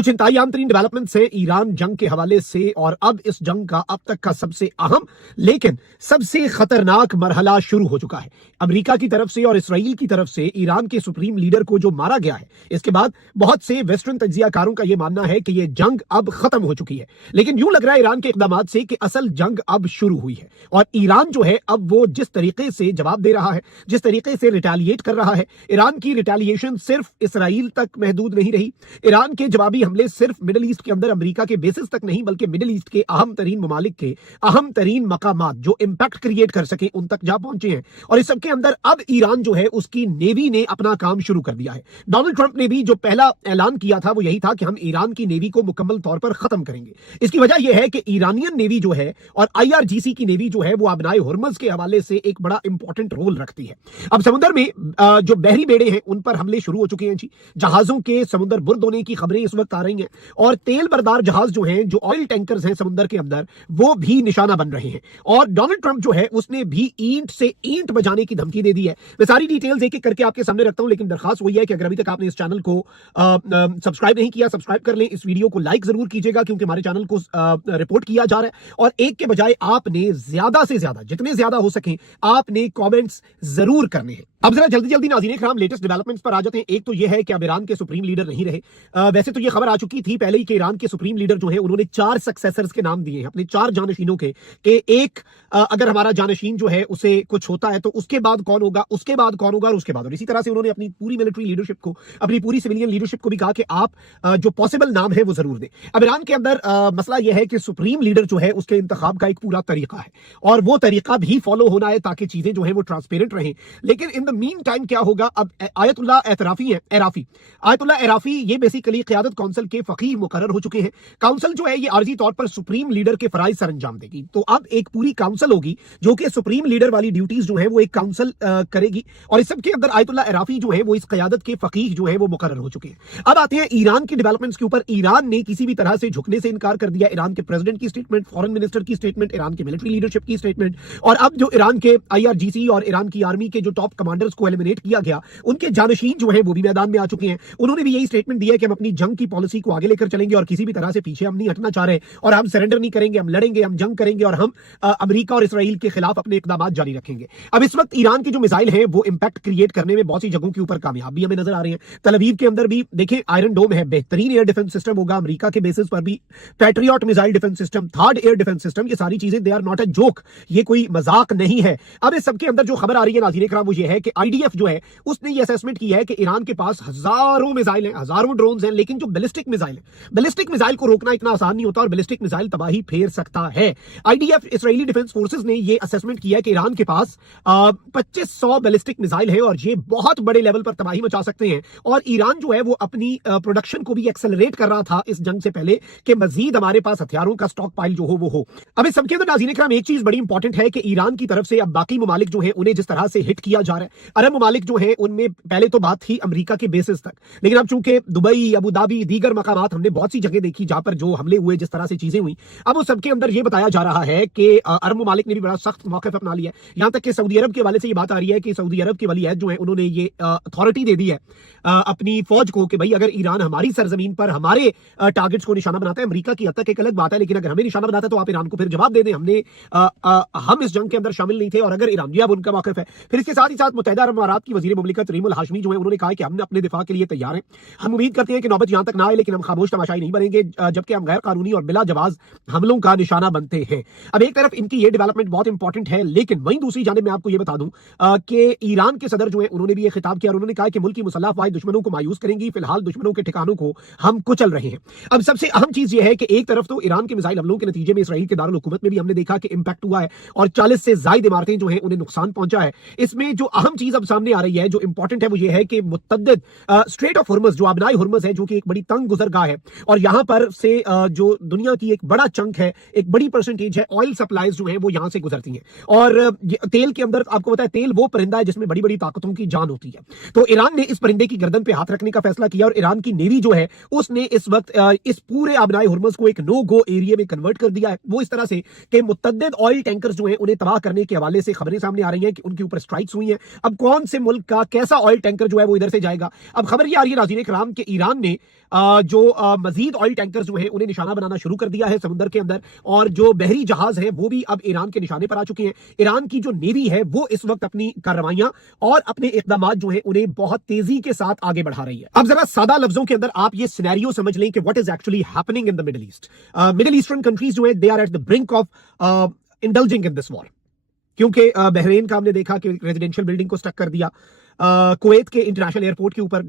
कुछ इंतहाई आम तरीन डेवलपमेंट्स है ईरान जंग के हवाले से, और अब इस जंग का अब तक का सबसे अहम लेकिन सबसे खतरनाक मरहला शुरू हो चुका है। अमेरिका की तरफ से और इसराइल की तरफ से ईरान के सुप्रीम लीडर को जो मारा गया है, इसके बाद बहुत से वेस्टर्न तज्जियाकारों का यह मानना है कि यह जंग अब खत्म हो चुकी है। लेकिन यूं लग रहा है ईरान के इकदामात से कि असल जंग अब शुरू हुई है, और ईरान जो है अब वो जिस तरीके से जवाब दे रहा है, जिस तरीके से रिटेलिएट कर रहा है, ईरान की रिटेलिएशन सिर्फ इसराइल तक महदूद नहीं रही। ईरान के जवाबी हमले सिर्फ मिडिल ईस्ट के अंदर अमेरिका के बेसिस तक नहीं, बल्कि मिडिल ईस्ट के अहम तरीन ममालिक के अहम तरीन मकामात जो इंपैक्ट क्रिएट कर सके उन तक जा पहुंचे हैं। और इस सबके अंदर अब ईरान जो है उसकी नेवी ने अपना काम शुरू कर दिया है। डोनाल्ड ट्रंप ने भी जो पहला ऐलान किया था वो यही था कि हम ईरान की नेवी को मुकम्मल तौर पर खत्म करेंगे। इसकी वजह यह है कि ईरानियन नेवी जो है और IRGC की नेवी जो है वो आबनाए हुर्मुज़ के हवाले से एक बड़ा इंपॉर्टेंट रोल रखती है। अब समुद्र में जो बहरी बेड़े हैं उन पर हमले शुरू हो चुके हैं जी। जहाजों के समुद्र बुर्द होने की खबरें इस वक्त आ रही हैं, और तेल बरदार जहाज जो हैं, जो ऑयल टैंकर्स हैं समुद्र के अंदर, वो भी निशाना बन रहे हैं। और डोनाल्ड ट्रंप जो है उसने भी ईंट से ईंट बजाने की धमकी दे दी है। मैं सारी डिटेल्स एक एक करके आपके सामने रखता हूं, लेकिन दरखास्त वही है कि अगर अभी तक आपने इस चैनल को सब्सक्राइब नहीं किया, सब्सक्राइब कर लें। इस वीडियो को लाइक जरूर कीजिएगा क्योंकि हमारे चैनल को रिपोर्ट किया जा रहा है, और एक के बजाय आपने ज्यादा से ज्यादा, जितने ज्यादा हो सके, आपने कमेंट्स जरूर करने हैं। अब जरा जल्दी जल्दी नाज़रीन इकराम लेटेस्ट डेवलपमेंट्स पर आ जाते हैं। एक तो यह है कि अब ईरान के सुप्रीम लीडर नहीं रहे। वैसे तो यह खबर आ चुकी थी पहले ही कि ईरान के सुप्रीम लीडर जो है उन्होंने 4 सक्सेसर्स के नाम दिए हैं, अपने 4 जानशीनों के, कि एक अगर हमारा जानशीन जो है उसे कुछ होता है तो उसके बाद कौन होगा, उसके बाद कौन होगा, और उसके बाद। और इसी तरह से उन्होंने अपनी पूरी मिलिट्री लीडरशिप को, अपनी पूरी सिविलियन लीडरशिप को भी कहा कि आप जो पॉसिबल नाम है वो जरूर दें। अब ईरान के अंदर मसला यह है कि सुप्रीम लीडर जो है उसके इंतखाब का एक पूरा तरीका है, और वो तरीका भी फॉलो होना है ताकि चीजें जो है वो ट्रांसपेरेंट रहें। लेकिन इन द मीन टाइम क्या होगा, अब आयतुल्लाह एराफी है, आयतुल्लाह एराफी ये बेसिकली क़यादत काउंसिल के फकीह मुकर्रर हो चुके हैं। काउंसिल जो है ये आर्जी तौर पर सुप्रीम लीडर के फराइज सर अंजाम देगी। तो अब एक पूरी काउंसिल होगी जो कि सुप्रीम लीडर वाली ड्यूटीज जो है वो एक काउंसिल करेगी, और इस सब के अंदर आयतुल्लाह एराफी जो है वो इस क़यादत के फकीह जो है वो मुकर्रर हो चुके हैं। अब आते हैं ईरान की डेवलपमेंट्स के ऊपर। ईरान ने किसी भी तरह से झुकने से इनकार कर दिया। ईरान के प्रेसिडेंट की स्टेटमेंट, फॉरेन मिनिस्टर की स्टेटमेंट, ईरान की मिलिट्री लीडरशिप की स्टेटमेंट, और अब जो ईरान के IRGC और ईरान की आर्मी के जो टॉप कमांडर्स को एलिमिनेट किया गया, उनके जानशीन जो है वो भी मैदान में आ चुके हैं। उन्होंने भी यही स्टेटमेंट दिया है कि हम अपनी जंग की पॉलिसी को आगे लेकर चलेंगे और किसी भी तरह से पीछे हम नहीं हटना चाह रहे, और हम सरेंडर नहीं करेंगे, हम लड़ेंगे, हम जंग करेंगे, और हम अमेरिका और इसराइल के खिलाफ अपने इकदाम जारी रखेंगे। अब इस वक्त ईरान की जो मिसाइल है वो इंपैक्ट क्रिएट करने में बहुत सी जगहों के ऊपर कामयाब भी हमें नजर आ रहे हैं। तल अवीव के अंदर भी देखें आयरन डोम है, बेहतरीन एयर डिफेंस सिस्टम होगा। अमेरिका के बेसिस पर भी Patriot missile defence system, third air defence system, ये सारी चीजें they are not a joke, ये कोई मजाक नहीं है। अब इस सबके अंदर जो खबर आ रही है नाज़रीन इकराम वो ये है कि IDF जो है उसने ये असेसमेंट की है कि ईरान के पास हजारों मिसाइल हैं, हजारों ड्रोन्स हैं, लेकिन जो बैलिस्टिक मिसाइल है, बैलिस्टिक मिसाइल को रोकना इतना आसान नहीं होता, और बैलिस्टिक मिसाइल तबाही फेर सकता है। IDF इसराइली डिफेंस फोर्सेस ने ये असेसमेंट किया कि ईरान के पास 2500 बैलिस्टिक मिसाइल है, और ये बहुत बड़े लेवल पर तबाही मचा सकते हैं। और ईरान जो है वो अपनी प्रोडक्शन को भी एक्सेलरेट कर रहा था इस जंग से पहले कि मजीद हमारे पास हथियारों का स्टॉक पाइल जो हो वो हो। अब इस सबके अंदर नाज़रीन इकराम एक चीज बड़ी इंपॉर्टेंट है कि ईरान की तरफ से अब बाकी ममालिक जो है उन्हें जिस तरह से हिट किया जा रहा है, अरब ममालिक जो है उनमें पहले तो बात थी अमेरिका के बेसिस तक, लेकिन अब चूंकि दुबई, अबू धाबी, दीगर मकामात हमने बहुत सी जगह देखी जहां पर जो हमले हुए, जिस तरह से चीजें हुई, अब उस सबके अंदर यह बताया जा रहा है कि अरब ममालिक ने भी बड़ा सख्त मौक़िफ़ अपना लिया है। यहां तक कि सऊदी अरब के हवाले से ये बात आ रही है कि सऊदी अरब के वली अहद जो है उन्होंने ये अथॉरिटी दे दी है अपनी फौज को कि भाई अगर ईरान हमारी सरजमीन पर हमारे टारगेट्स को निशाना बनाता है, अमेरिका की हद तक एक अलग बात है, लेकिन अगर हमें निशाना बनाता है तो आप ईरान को फिर जवाब दे दें, हम इस जंग के अंदर शामिल नहीं थे, और अगर ईरान, अब उनका मौक़िफ़ है। फिर इसके साथ ही साथ मुत्तहिदा अरब अमारात की वज़ीर मुमलिकत रीम अल हाशमी जो है उन्होंने कहा कि हम अपने दिफा के लिए तैयार हैं। हम उम्मीद करते हैं कि नौबत यहां तक ना आए, लेकिन हम खामोश तमाशाई नहीं बनेंगे जबकि हम गैर कानूनी और बिला जवाज हमलों का निशाना बनते हैं। अब एक तरफ इनकी ये डेवलपमेंट बहुत इंपॉर्टेंट है, लेकिन वहीं दूसरी जानिब मैं आपको ये बता दूं कि ईरान के सदर जो है उन्होंने भी ये खिताब किया, और उन्होंने कहा कि मुल्क की मुसल्लह अफ़वाह दुश्मनों को मायूस करेंगी, फिलहाल दुश्मनों के ठिकानों को हम कुचल रहे हैं। अब सबसे अहम चीज यह है कि एक तरफ तो ईरान के मिसाइल हमलों के नतीजे में इसराइल के दारुल हुकूमत में भी हमने देखा कि इंपैक्ट हुआ है, और 40 से ज्यादा इमारतें जो है उन्हें नुकसान पहुंचा है। इसमें जो अहम चीज अब सामने आ रही है, जो इंपॉर्टेंट है, वो ये है कि मुतअद्दिद स्ट्रेट ऑफ हुर्मुज़, जो आबनाई हुर्मुज़ है, जो कि एक बड़ी तंग गुजरगाह है, और यहां पर से जो दुनिया की एक बड़ा चंक है, एक बड़ी परसेंटेज है, ऑयल सप्लाईज जो है वो यहां से गुजरती हैं। और तेल के अंदर आपको पता है तेल वो परिंदा है जिसमें बड़ी बड़ी ताकतों की जान होती है। तो ईरान ने इस परिंदे की गर्दन पे हाथ रखने का फैसला किया, और ईरान की नेवी जो है उसने इस वक्त इस पूरे आबनाई हुर्मुज़ को एक नो गो एरिया में कन्वर्ट कर दिया है। वो इस तरह से कि मुतअद्दिद ऑयल टैंकर्स जो है उन्हें तबाह करने के हवाले से खबरें सामने आ रही हैं कि उनके ऊपर स्ट्राइक्स हुई हैं। अब कौन से मुल्क का कैसा ऑयल टैंकर जो है वो इधर से जाएगा। अब खबर ये आ रही है नाज़रीन इकराम कि ईरान ने जो मजीद ऑयल टैंकर जो है उन्हें निशाना बनाना शुरू कर दिया है समुद्र के अंदर, और जो बहरी जहाज है वो भी अब ईरान के निशाने पर आ चुके हैं। ईरान की जो नेवी है वो इस वक्त अपनी कार्रवाइयां और अपने इकदाम जो है उन्हें बहुत तेजी के साथ आगे बढ़ा रही है। अब जरा सादा लफ्जों के अंदर आप ये सिनेरियो समझ लें कि what is actually happening in the Middle East. Middle Eastern countries जो है they are at the brink of indulging in this war, क्योंकि बहरीन का हमने देखा कि रेजिडेंशियल बिल्डिंग को स्टक कर दिया, कुवैत के इंटरनेशनल एयरपोर्ट के ऊपर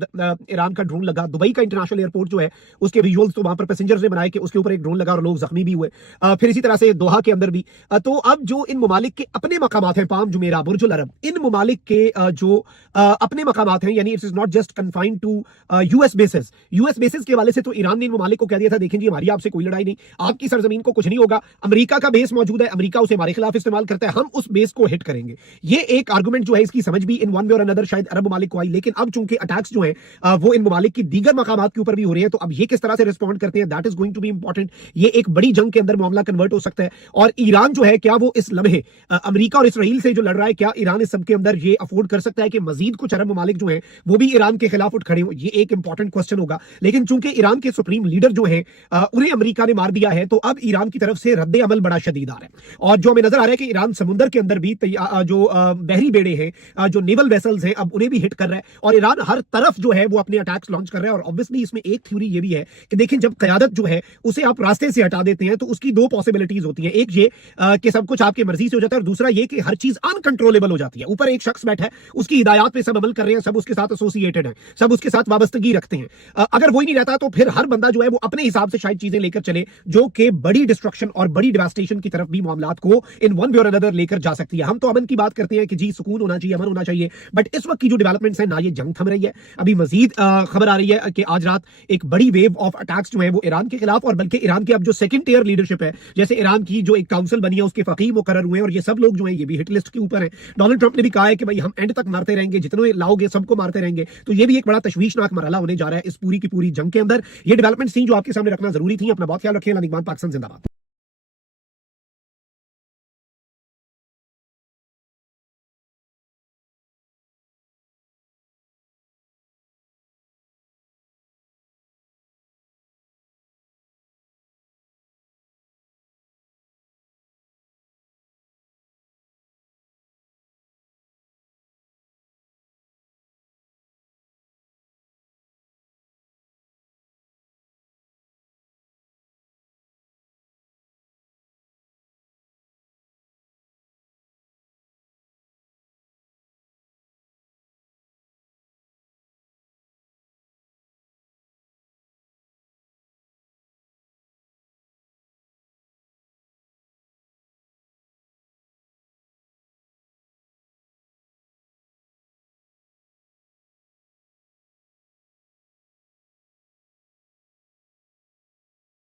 ईरान का ड्रोन लगा, दुबई का इंटरनेशनल एयरपोर्ट जो है उसके विजुअल्स तो वहां पर पैसेंजर्स ने बनाए कि उसके ऊपर एक ड्रोन लगा और लोग जख्मी भी हुए। फिर इसी तरह से दोहा के अंदर भी। तो अब जो इन ममालिक के अपने मकामात हैं, पाम जुमेरा, बुर्जुल अरब, इन ममालिक के जो अपने मकामात हैं, यानी it is not just confined to US bases. US bases के वाले से तो ईरान ने इन ममालिक को कह दिया था देखें जी हमारी आपसे कोई लड़ाई नहीं, आपकी सरजमीन को कुछ नहीं होगा, अमेरिका का बेस मौजूद है, अमेरिका उसे हमारे खिलाफ इस्तेमाल करता है, हम उस बेस को हिट करेंगे। ये एक आर्गुमेंट जो है इसकी समझ भी इन वन वे और अनदर शायद अरब ममालिक को आई, लेकिन अब चूंकि अटैक्स जो है वो इन ममालिक की दीगर मकामात के ऊपर भी हो रहे हैं, तो अब ये किस तरह से रिस्पॉन्ड करते हैं, that is going to be important. ये एक बड़ी जंग के अंदर मामला कन्वर्ट हो सकता है। और ईरान जो है क्या वो इस लम्हे अमेरिका और इसराइल से जो लड़ रहा है, क्या ईरान इस सब के अंदर ये अफोर्ड कर सकता है कि मजीद कुछ अरब ममालिक जो है वो भी ईरान के खिलाफ उठ खड़े हो? ये एक इंपॉर्टेंट क्वेश्चन होगा। लेकिन चूंकि ईरान के सुप्रीम लीडर जो है उन्हें अमेरिका ने मार दिया है, तो अब ईरान की तरफ से रद्द अमल बड़ा शदीद आ रहा है। और जो हमें नजर आ रहा है कि ईरान समुद्र के अंदर भी जो बहरी बेड़े हैं, जो नेवल वेसल्स हैं, अब उन्हें भी हिट कर रहा है, और ईरान हर तरफ जो है वो अपने अटैक्स लॉन्च कर रहा है। और ऑब्वियसली इसमें एक थ्योरी ये भी है कि देखें जब क़यादत जो है उसे आप रास्ते से हटा देते हैं तो उसकी दो पॉसिबिलिटीज होती हैं। एक ये कि सब कुछ आपकी मर्जी से हो जाता है, और दूसरा ये कि हर चीज अनकंट्रोलेबल हो जाती है। ऊपर एक शख्स बैठा है, उसकी हिदायत पे सब अमल कर रहे हैं, सब उसके साथ एसोसिएटेड है, सब उसके साथ वाबस्तगी रखते हैं। अगर वही नहीं रहता तो फिर हर बंदा जो है वो अपने हिसाब से शायद चीजें लेकर चले, जो कि बड़ी डिस्ट्रक्शन और बड़ी डिवास्टेशन की तरफ भी मामलात को इन वन वे और अनदर लेकर जा सकती है। हम तो अमन की बात करते हैं कि जी सुकून होना चाहिए, अमन होना चाहिए, बट इस वक्त की जो डेवलपमेंट्स है ना, ये जंग थम रही है। अभी मजीद खबर आ रही है कि आज रात एक बड़ी वेव ऑफ अटैक्स जो है वो ईरान के खिलाफ, और बल्कि ईरान के अब जो सेकंड टियर लीडरशिप है, जैसे ईरान की जो एक काउंसिल बनी है उसके फकीह मुकर्रर हुए हैं, और ये सब लोग जो है ये भी हिट लिस्ट के ऊपर है। डोनाल्ड ट्रंप ने भी कहा है कि भाई हम एंड तक मारते रहेंगे, जितने लाओगे सबको मारते रहेंगे। तो ये भी एक बड़ा तशवीशनाक मरहला होने जा रहा है इस पूरी की पूरी जंग के अंदर। ये डेवलपमेंट्स थी जो आपके सामने रखना जरूरी थी। अपना बहुत ख्याल रखें। पाकिस्तान जिंदाबाद।